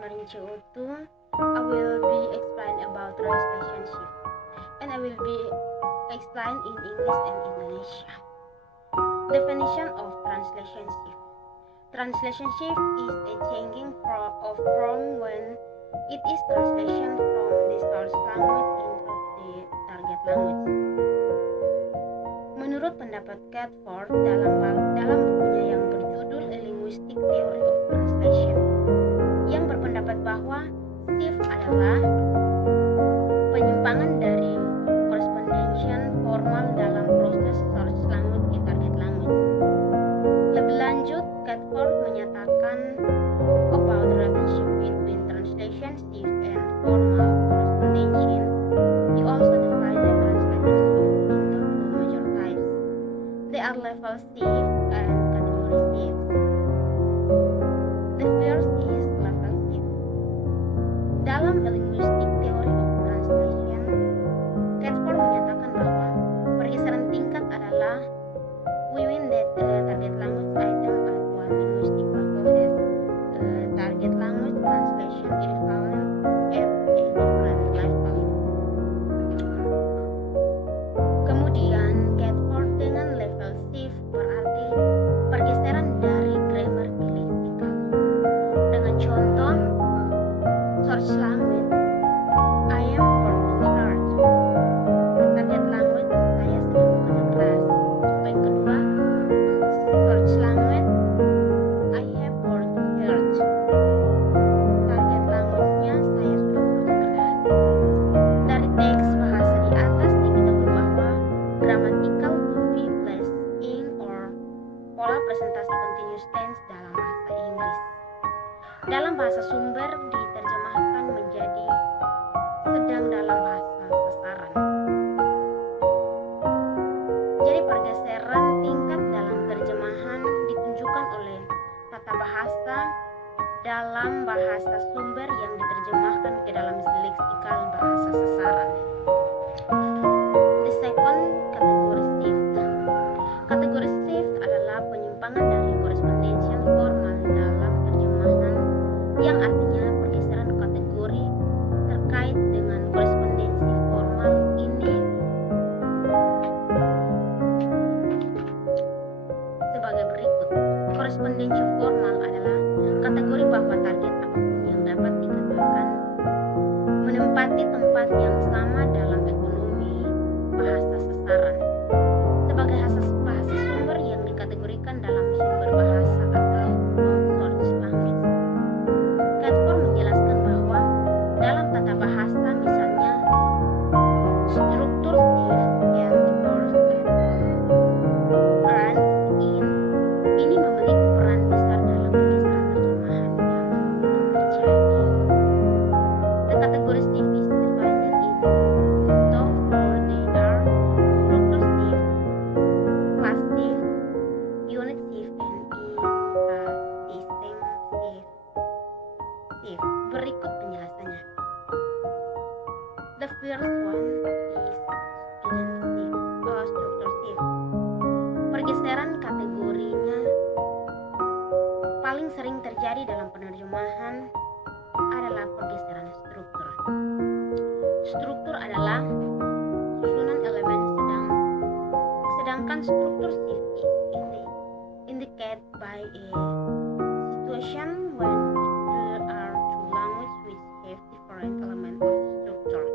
Marin CO2. I will be explain about translation shift, and I will be explain in English and Indonesia. Definition of translation shift. Translation shift is a changing from when it is translation from the source language into the target language. Menurut pendapat Catford dalam bukunya yang berjudul A Linguistic Theory of Translation, yang berpendapat bahwa shift adalah penyimpangan dari correspondence formal dalam proses source language ke target language. Lebih lanjut, Catford menyatakan about the relationship between translation shift and formal correspondence. He also defined the translation shift into two major types. They are level shift and category shift. The first is level shift. Dalam A Linguistic Theory of Translation, Catford menyatakan bahwa pergeseran tingkat adalah within that target language item at one linguistic level has target language translation equivalent at a different level. Kemudian Catford dengan level shift berarti pergeseran dari grammar ke leksikal. Dengan contoh source language, I am working hard. Target language, saya sedang bekerja keras. Contoh yang kedua, source language, I have worked hard. Target language-nya, saya sudah bekerja keras. Dari teks bahasa di atas diketahui bahwa grammatical to be placed in or pola presentasi continuous tense dalam bahasa Inggris. Dalam bahasa sumber diterjemahkan menjadi sedang dalam bahasa sasaran. Jadi pergeseran tingkat dalam terjemahan ditunjukkan oleh tata bahasa dalam bahasa sumber yang diterjemahkan ke dalam leksikal bahasa sasaran. The second category shift. Kategori shift adalah penyimpangan dari correspondence formal dalam terjemahan, yang artinya pergeseran kategori terkait dengan korespondensi formal ini sebagai berikut. Korespondensi formal adalah kategori bahwa target apapun yang dapat dikatakan menempati tempat yang sama dalam ekonomi bahasa sasaran sebagai bahasa sumber yang dikategorikan dalam sumber bahasa atau source language. Catford menjelaskan bahwa dalam tata bahasa, misalnya struktur shift and runs in, ini memiliki peran besar dalam pergeseran terjemahan yang terjadi. The category shift is defined into four. They are struktur shift, class shift, unit shift, and system shift. Berikut penjelasannya. The first one is struktur shift. Pergeseran kategorinya paling sering terjadi dalam penerjemahan adalah pergeseran struktur. Struktur adalah susunan elemen sedangkan struktur shift is indicated by a situation when there are two languages which have different element of structure.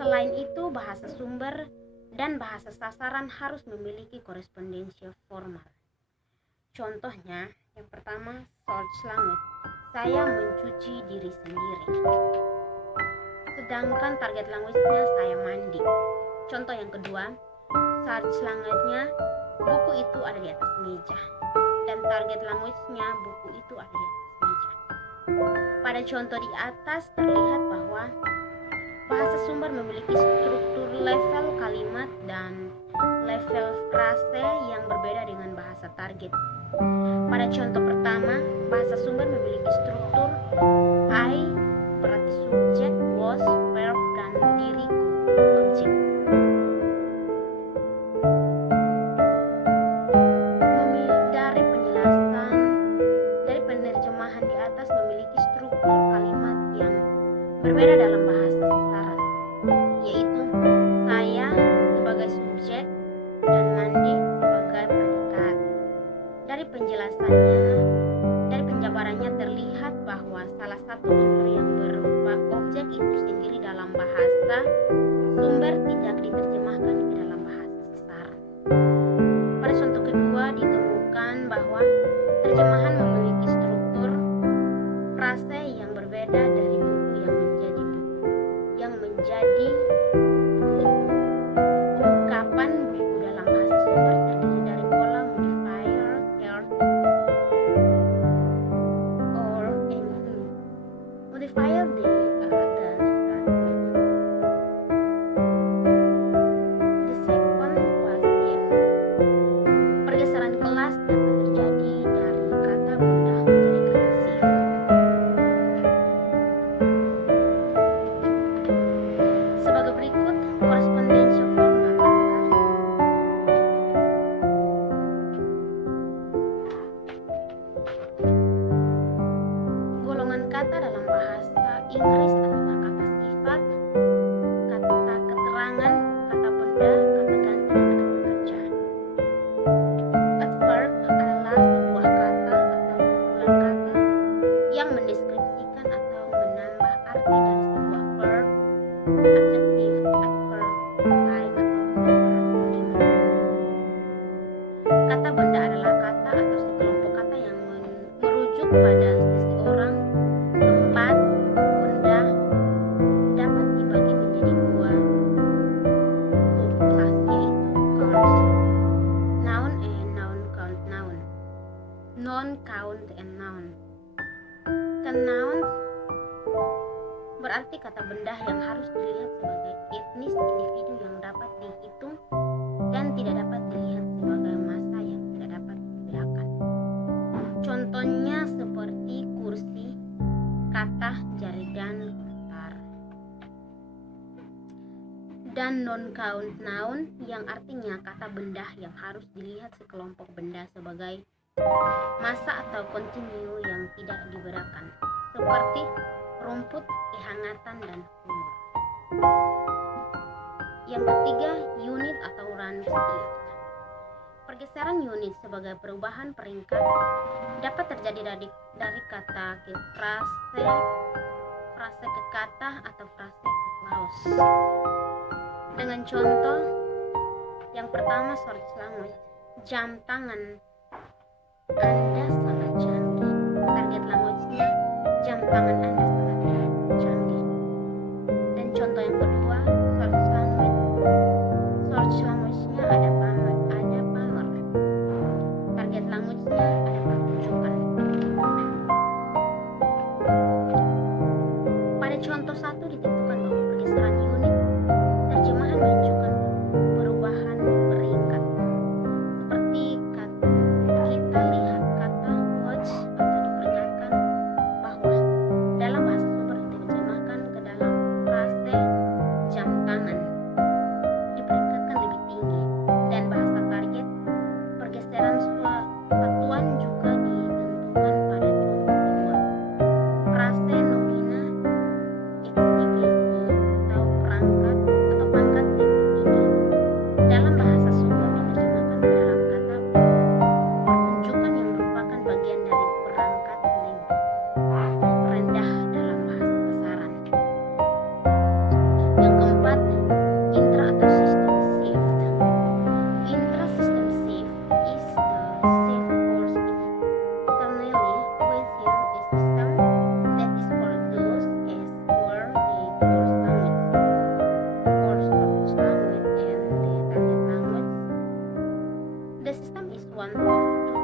Selain itu, bahasa sumber dan bahasa sasaran harus memiliki korespondensi formal. Contohnya, yang pertama, source language, saya mencuci diri sendiri. Sedangkan target language-nya, saya mandi. Contoh yang kedua, source language-nya, buku itu ada di atas meja. Dan target language-nya, buku itu ada di atas meja. Pada contoh di atas terlihat bahwa bahasa sumber memiliki struktur level kalimat dan level frase yang berbeda dengan bahasa target. Pada contoh pertama, bahasa sumber memiliki struktur I berarti subjek, was, verb, dan diriku, objek. Dari penerjemahan di atas memiliki struktur count, and noun. Noun berarti kata benda yang harus dilihat sebagai etnis individu yang dapat dihitung dan tidak dapat dilihat sebagai massa yang tidak dapat dibedakan. Contohnya seperti kursi, kata, jari, dan gitar. Dan non-count noun yang artinya kata benda yang harus dilihat sekelompok benda sebagai massa atau kontinu yang tidak dibedakan, seperti rumput, kehangatan, dan humor. Yang ketiga, unit atau run shift. Pergeseran unit sebagai perubahan peringkat dapat terjadi dari kata ke frase ke kata, atau frase ke clause. Dengan contoh, yang pertama short language, jam tangan Anda sangat canggih. Target language-nya, jam tangan Anda sangat canggih. Dan contoh yang kedua, short language-nya ada pamer. Target language-nya ada pertunjukan. Pada contoh 1 ditentukan bahwa pergeseran unit terjemahan menunjukkan perubahan peringkat. Seperti kita lihat kata watch atau diperingatkan bahwa dalam bahasa sumber diterjemahkan ke dalam frase jam tangan diperingatkan lebih tinggi. Dan bahasa target pergeseran satuan juga ditentukan pada contoh 2. Frase nomina eksibisi atau pangkat lebih tinggi dalam bahasa sumber diterjemahkan ke dalam kata pertunjukan yang merupakan bagian dari perangkat lebih rendah dalam bahasa sasaran. Yang keempat, intra atau system shift. Intra-system shift is the shift force internally within a system that is produced as for the course language and the target language. The system is one of two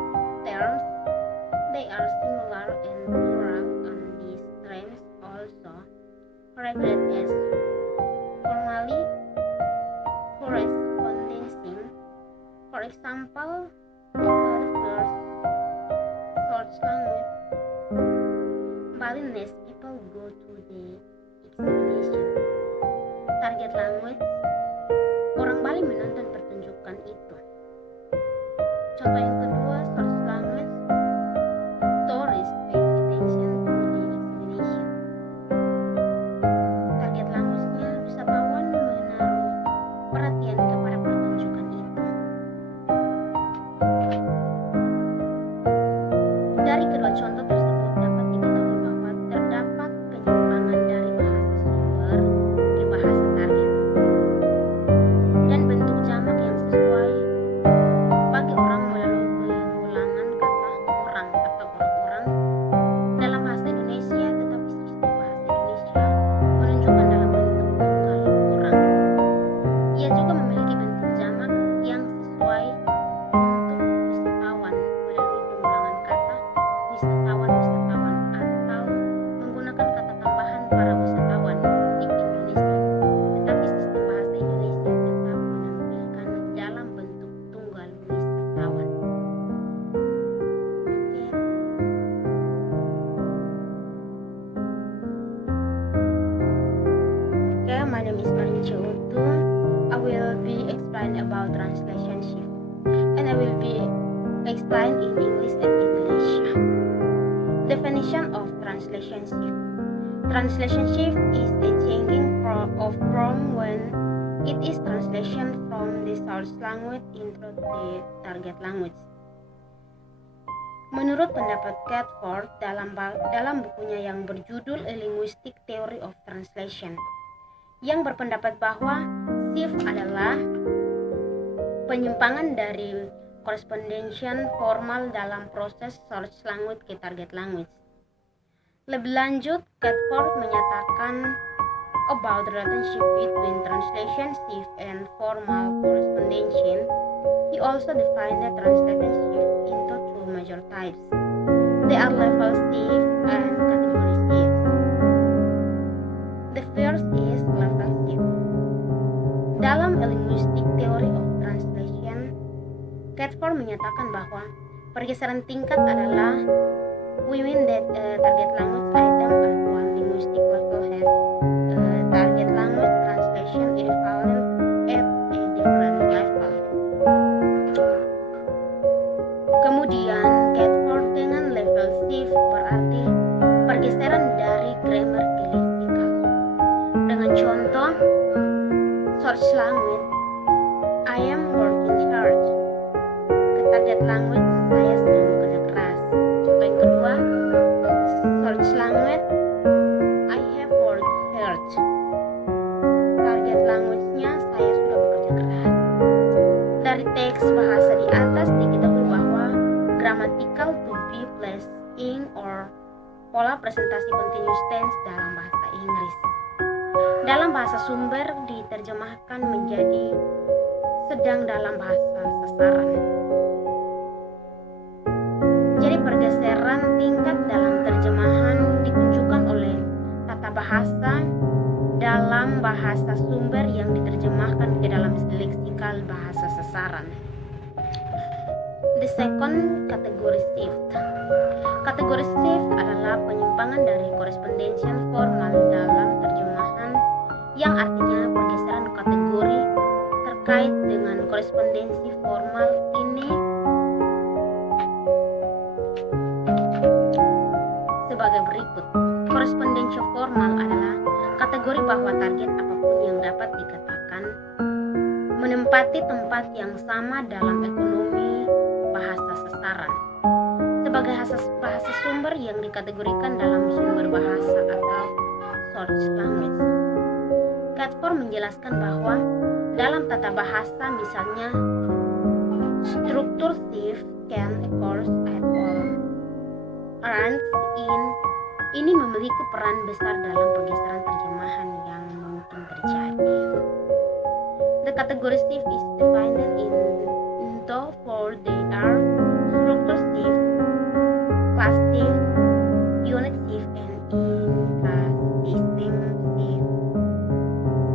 terms. They are singular and plural, and these terms also regarded as formally corresponding. For example, the first short language, Balinese people go to the examination. Target language, orang Bali menonton pertunjukan itu. Contoh yang kedua, short language, tourists pay attention to the examination. Target language-nya, wisatawan menaruh perhatian kepada pertunjukan itu. Dari kedua contoh tersebut dapat diketahui bahwa terdapat penyimpangan dari bahasa sumber ke bahasa target dan bentuk jamak yang sesuai bagi orang melalui pengulangan kata orang atau orang-orang dalam bahasa Indonesia, tetapi sistem bahasa Indonesia menunjukkan dalam bentuk tunggal orang. Ia juga memiliki bentuk jamak yang sesuai untuk wisatawan melalui pengulangan kata wisatawan atau menggunakan kata tambahan para wisatawan di Indonesia, tetapi sistem bahasa Indonesia tetap menampilkan dalam bentuk tunggal wisatawan. Okay, my name is Marincha Utu. I will be explain about translation shift, and I will be explain in English and English. Definition of translation shift. Translation shift is a changing of from when it is translation from the source language into the target language. Menurut pendapat Catford dalam bukunya yang berjudul A Linguistic Theory of Translation, yang berpendapat bahwa shift adalah penyimpangan dari correspondence formal dalam proses source language ke target language. Lebih lanjut, Catford menyatakan about the relationship between translation shift and formal correspondence. He also defined the translation shift into two major types. They are level shift and category shift. The first is level shift. Dalam linguistic theory of translation, Catford menyatakan bahwa pergeseran tingkat adalah we mean that target language item at one linguistic level has target language translation equivalent at a different level. Kemudian Catford dengan level shift berarti pergeseran dari grammar ke leksikal. Dengan contoh source language, I am working hard. Ke target language, saya sedang bekerja keras. Contoh yang kedua, source language, I have worked hard. Target language-nya, saya sudah bekerja keras. Dari teks bahasa di atas diketahui bahwa grammatical to be placed in or pola presentasi continuous tense dalam bahasa Inggris. Dalam bahasa sumber diterjemahkan menjadi sedang dalam bahasa sasaran. Jadi pergeseran tingkat dalam terjemahan ditunjukkan oleh tata bahasa dalam bahasa sumber yang diterjemahkan ke dalam leksikal bahasa sasaran. The second category shift. Kategori shift adalah penyimpangan dari correspondential formal dalam terjemahan, yang artinya pergeseran kategori terkait dengan korespondensi formal ini sebagai berikut. Korespondensi formal adalah kategori bahwa target apapun yang dapat dikatakan menempati tempat yang sama dalam ekonomi bahasa sasaran sebagai bahasa sumber yang dikategorikan dalam sumber bahasa atau source language. Catford menjelaskan bahwa dalam tata bahasa misalnya struktur shift can occur at all ranks ini memiliki peran besar dalam pergeseran terjemahan yang mungkin terjadi. The category shift is defined into four. They are struktur shift, class shift, unit shift, and intrasystem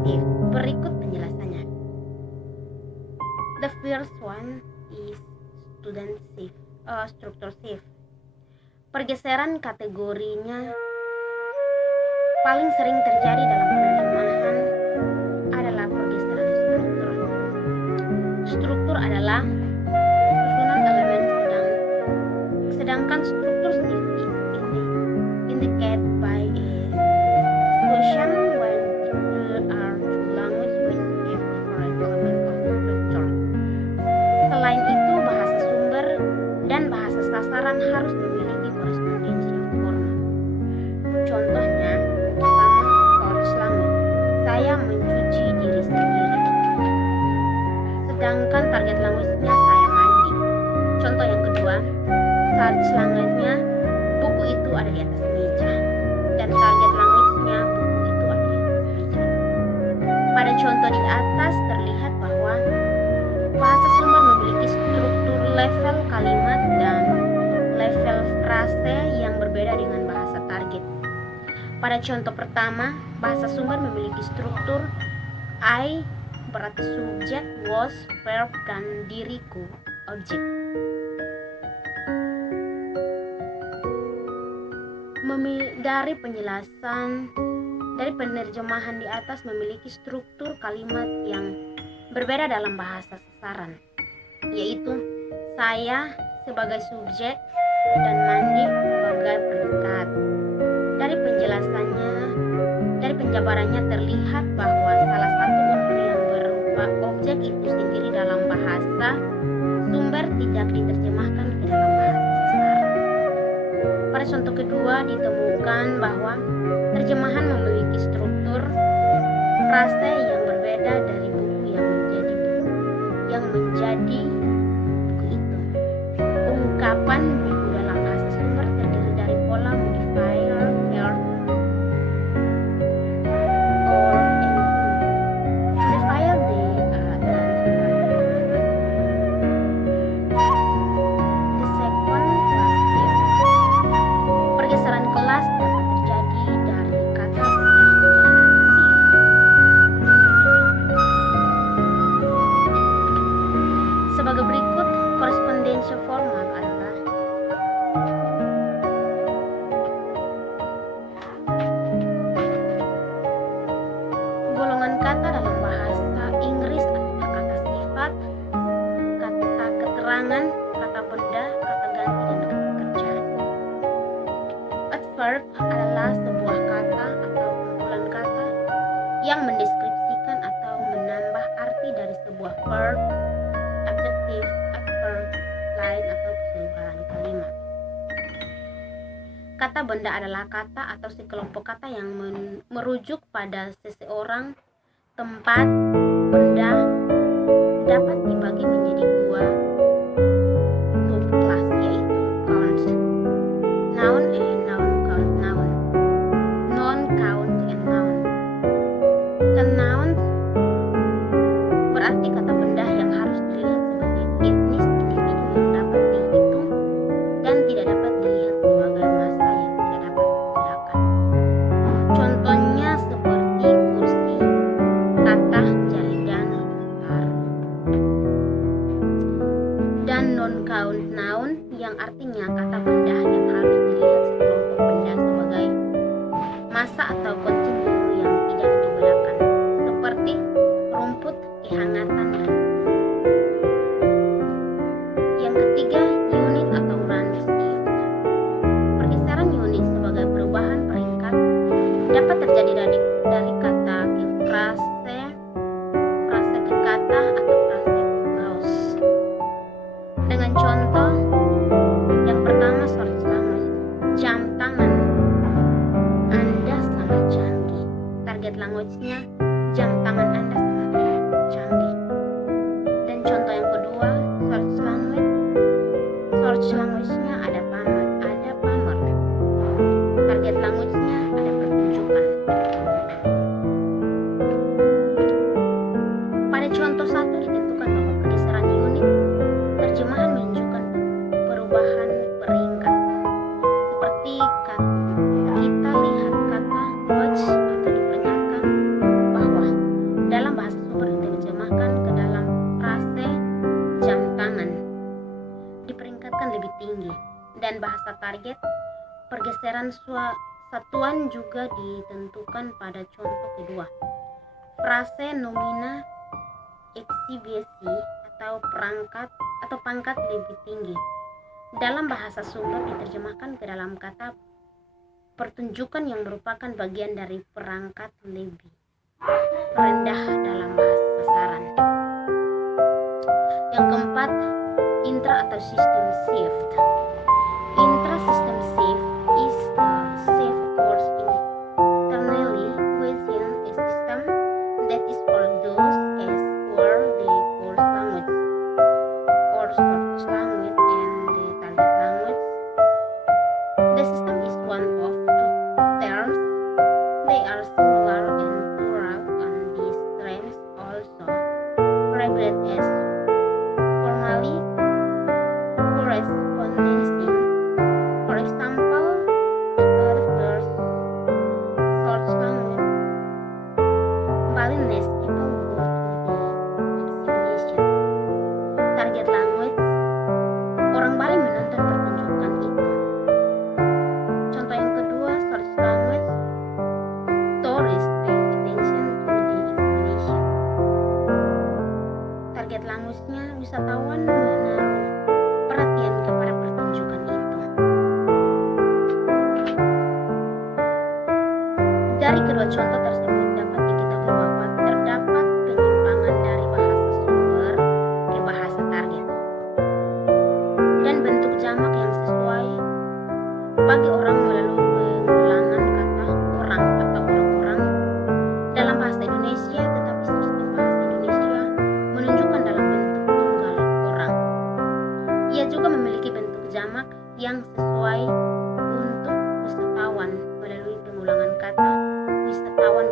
shift. Berikut penjelasannya. The first one is student shift, struktur shift. Pergeseran kategorinya paling sering terjadi dalam penerjemahan adalah pergeseran struktur. Struktur adalah susunan elemen sedangkan struktur shift is indicated by a situation when there are two languages which have different elements of structure. Selain itu, bahasa sumber dan bahasa sasaran harus memiliki korespondensi formal. Contohnya, pertama, source language, saya mencuci diri sendiri. Sedangkan target language-nya saya mandi. Contoh yang kedua, source language-nya buku itu ada di atas meja. Dan target language-nya buku itu ada di atas meja. Pada contoh di atas terlihat bahwa bahasa sumber memiliki struktur level kalimat dan level frase yang berbeda dengan bahasa target. Pada contoh pertama, bahasa sumber memiliki struktur I berarti subjek, was, verb, dan diriku, objek. Dari penjelasan, dari penerjemahan di atas memiliki struktur kalimat yang berbeda dalam bahasa sasaran, yaitu saya sebagai subjek dan mandi sebagai predikat. Dari penjelasannya, dari penjabarannya terlihat bahwa salah satu unsur yang berupa objek itu sendiri dalam bahasa sumber tidak diterjemahkan ke dalam bahasa sasaran. Pada contoh kedua ditemukan bahwa terjemahan memiliki struktur frase yang berbeda dari buku yang menjadi buku itu. Ungkapan buku dalam bahasa sumber terdiri dari pola modifier, verb, or and modifier The second class shift. Sebagai berikut, korespondensi formal adalah golongan kata dalam bahasa Inggris adalah kata sifat, kata keterangan, kata benda, kata ganti, dan kata kerja. Adverb adalah sebuah kata atau kumpulan kata yang mendeskripsikan atau menambah arti dari sebuah verb, adjektif, adverb lain atau keseluruhan kalimat. Kata benda adalah kata atau sekelompok kata yang merujuk pada seseorang, tempat, benda, dapat dibagi menjadi dua subclass, yaitu count noun and non-count noun. Non-count and noun. Noun berarti kata benda yang harus dilihat sebagai etnis individu yang dapat dihitung dan tidak dapat dilihat sebagai massa yang tidak dapat digunakan. Contohnya seperti kursi, tatah, jari, dan gitar. Dan non-count noun yang artinya kata benda yang harus dilihat sekelompok benda sebagai massa atau kontinu yang tidak digunakan, seperti rumput, kehangatan, dan yang ketiga, unit atau range shift. Pergeseran unit sebagai perubahan peringkat dapat terjadi dari kata ke frase ke kata, atau frase ke clause. Dengan contoh, yang pertama short language, jam tangan Anda sangat canggih. Target language-nya, jam tangan Anda sangat canggih. Dan contoh yang kedua, short language-nya ada pamer. Target language-nya ada pertunjukan. Pada contoh satu ditentukan bahwa pergeseran unit terjemahan menunjukkan perubahan peringkat. Seperti kita lihat kata watch atau diperingatkan bahwa dalam bahasa sumber diterjemahkan ke dalam frase jam tangan diperingatkan lebih tinggi. Dan bahasa target, pergeseran satuan juga ditentukan pada contoh kedua. Frase nomina eksibisi atau pangkat lebih tinggi dalam bahasa sumber diterjemahkan ke dalam kata pertunjukan yang merupakan bagian dari perangkat lebih rendah dalam bahasa sasaran. Yang keempat, intra atau system shift. Intra-system shift is the shift occurs internally within a system that is called those as were the course language or source language and the target language. The system is one of two terms. They are singular and plural, and these terms also regarded as formally corresponding. For example, the third verse, short language, Balinese people go to the exhibition. Target language, orang Bali menonton pertunjukan itu. Contoh yang kedua, short language, tourists pay attention to the exhibition. Target language-nya, wisatawan menaruh perhatian kepada pertunjukan itu. Dari kedua contoh tersebut dapat diketahui bahwa terdapat penyimpangan dari bahasa sumber ke bahasa target dan bentuk jamak yang sesuai bagi orang melalui pengulangan kata orang atau orang-orang dalam bahasa Indonesia, tetapi sistem bahasa Indonesia menunjukkan dalam bentuk tunggal orang. Ia juga memiliki bentuk jamak yang sesuai untuk wisatawan melalui pengulangan kata wisatawan